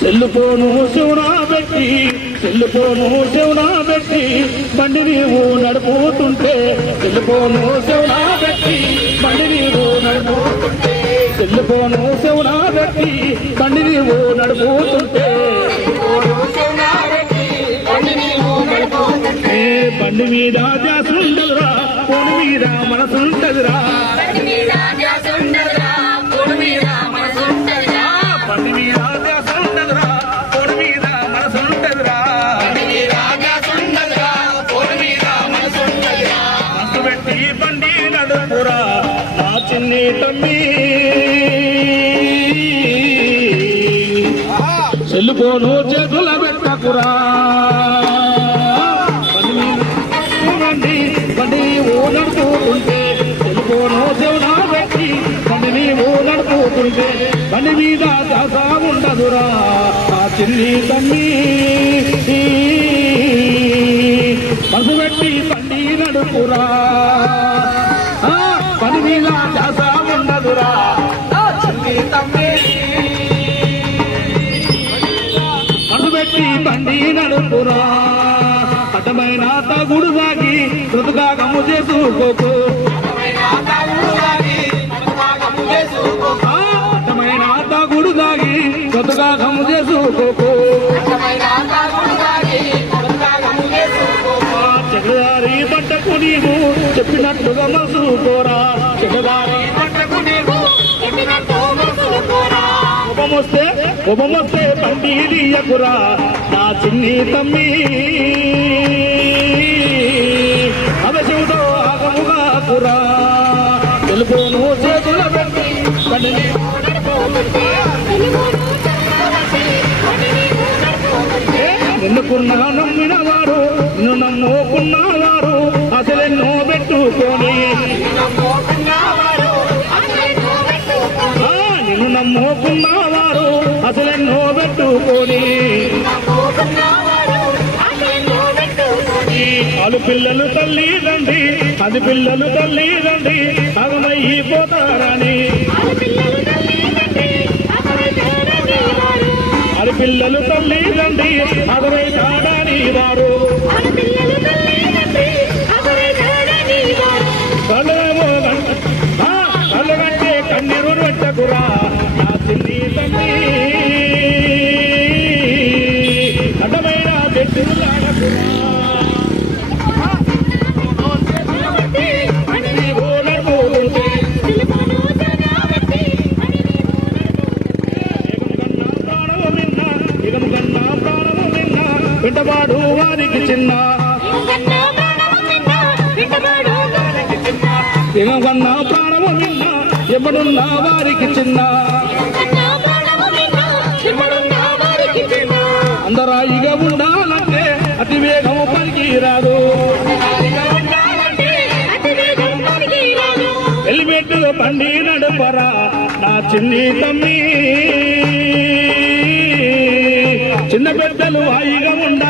చెల్లుపోను శివునా పెట్టి చెల్లుపోను శివునా పెట్టి బండి నీవు నడుపుతుంటే చెల్లుపోను శివునా పెట్టి బండి నీవు నడుపుతుంటే చెల్లుపోను శివునా పెట్టి బండి నీవు నడుపుతుంటే. బండి మీద జాసుండదురా పోని మీద మనసుంటదిరా చిన్ని తమ్మి చెల్లుకోను చేతుల పెట్టకురా బండి బండి చెవునా పెట్టి నీవు మీద దాసా ఉండదురా. నా చిన్ని తమ్మి మనసు పెట్టి బండి నడుపురా. అడ్డమైన తగుడు సాగి మృదుగా గమ్ము చేసుకోకు ఆ, అడ్డమైన తగుడు సాగి మృదుగా గమ్ము చేసుకోకు ఆ, చెగదారి పట్టకు నీవు చెప్పినట్టుగా మసుకోరా చెగదారి పట్టకు నీవు కోపమొస్తే కోపమొస్తే బండి నా చిన్ని తమ్మి నా నమ్మిన వారు నిన్ను నమ్ముకున్న వారు అసలెన్నో పెట్టుకొని. ఆ, నిన్ను నమ్ముకున్న వారు అసలెన్నో పెట్టుకొని. ఆలు పిల్లలు తల్లి తండ్రి అది పిల్లలు తల్లి తండ్రి అగమైపోతారని పిల్లలు తల్లి తండ్రి అగమై కాడని వెంటబాడు వారికి చిన్న. కన్నా ప్రాణము నిన్న ఎప్పుడున్నా వారికి చిన్న. అందరాయిగా ఉండాలంటే అతి వేగము పనికి రాదు హెల్మెట్ బండి నడుపరా నా చిన్ని తమ్మి. చిన్న పెద్దలు హాయిగా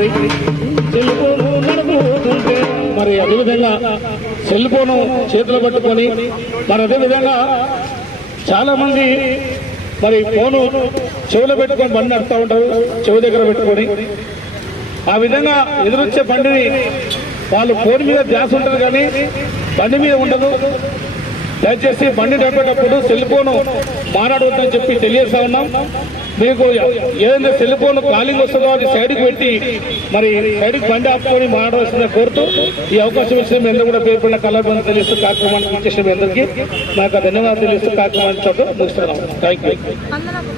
మరి సెల్ ఫోన్ నడుపుతుంటే మరి అదేవిధంగా సెల్ ఫోను చేతులు పట్టుకొని మరి అదేవిధంగా చాలామంది మరి ఫోను చెవులో పెట్టుకొని బండి నడుస్తూ ఉంటారు చెవి దగ్గర పెట్టుకొని. ఆ విధంగా ఎదురొచ్చే బండిని వాళ్ళు ఫోన్ మీద ధ్యాస ఉంటుంది కానీ బండి మీద ఉండదు. దయచేసి బండి నడిపేటప్పుడు సెల్ ఫోను మాట్లాడవద్దని చెప్పి తెలియజేస్తా ఉన్నాం. మీకు ఏదైనా సెల్ ఫోన్ కాలింగ్ వస్తుందో అది సైడ్కి పెట్టి మరి సైడ్కి బండి ఆపుకొని మాట్లాడవలసిందని కోరుతూ ఈ అవకాశం ఇచ్చిన మీ కూడా పేరు పడిన కళాబంధం తెలుస్తూ కార్యక్రమానికి ఇచ్చేసిన మీ అందరికీ. నాకు ధన్యవాదాలు తెలుస్తూ కార్యక్రమాన్ని చోట ముగిస్తున్నాం థ్యాంక్ యూ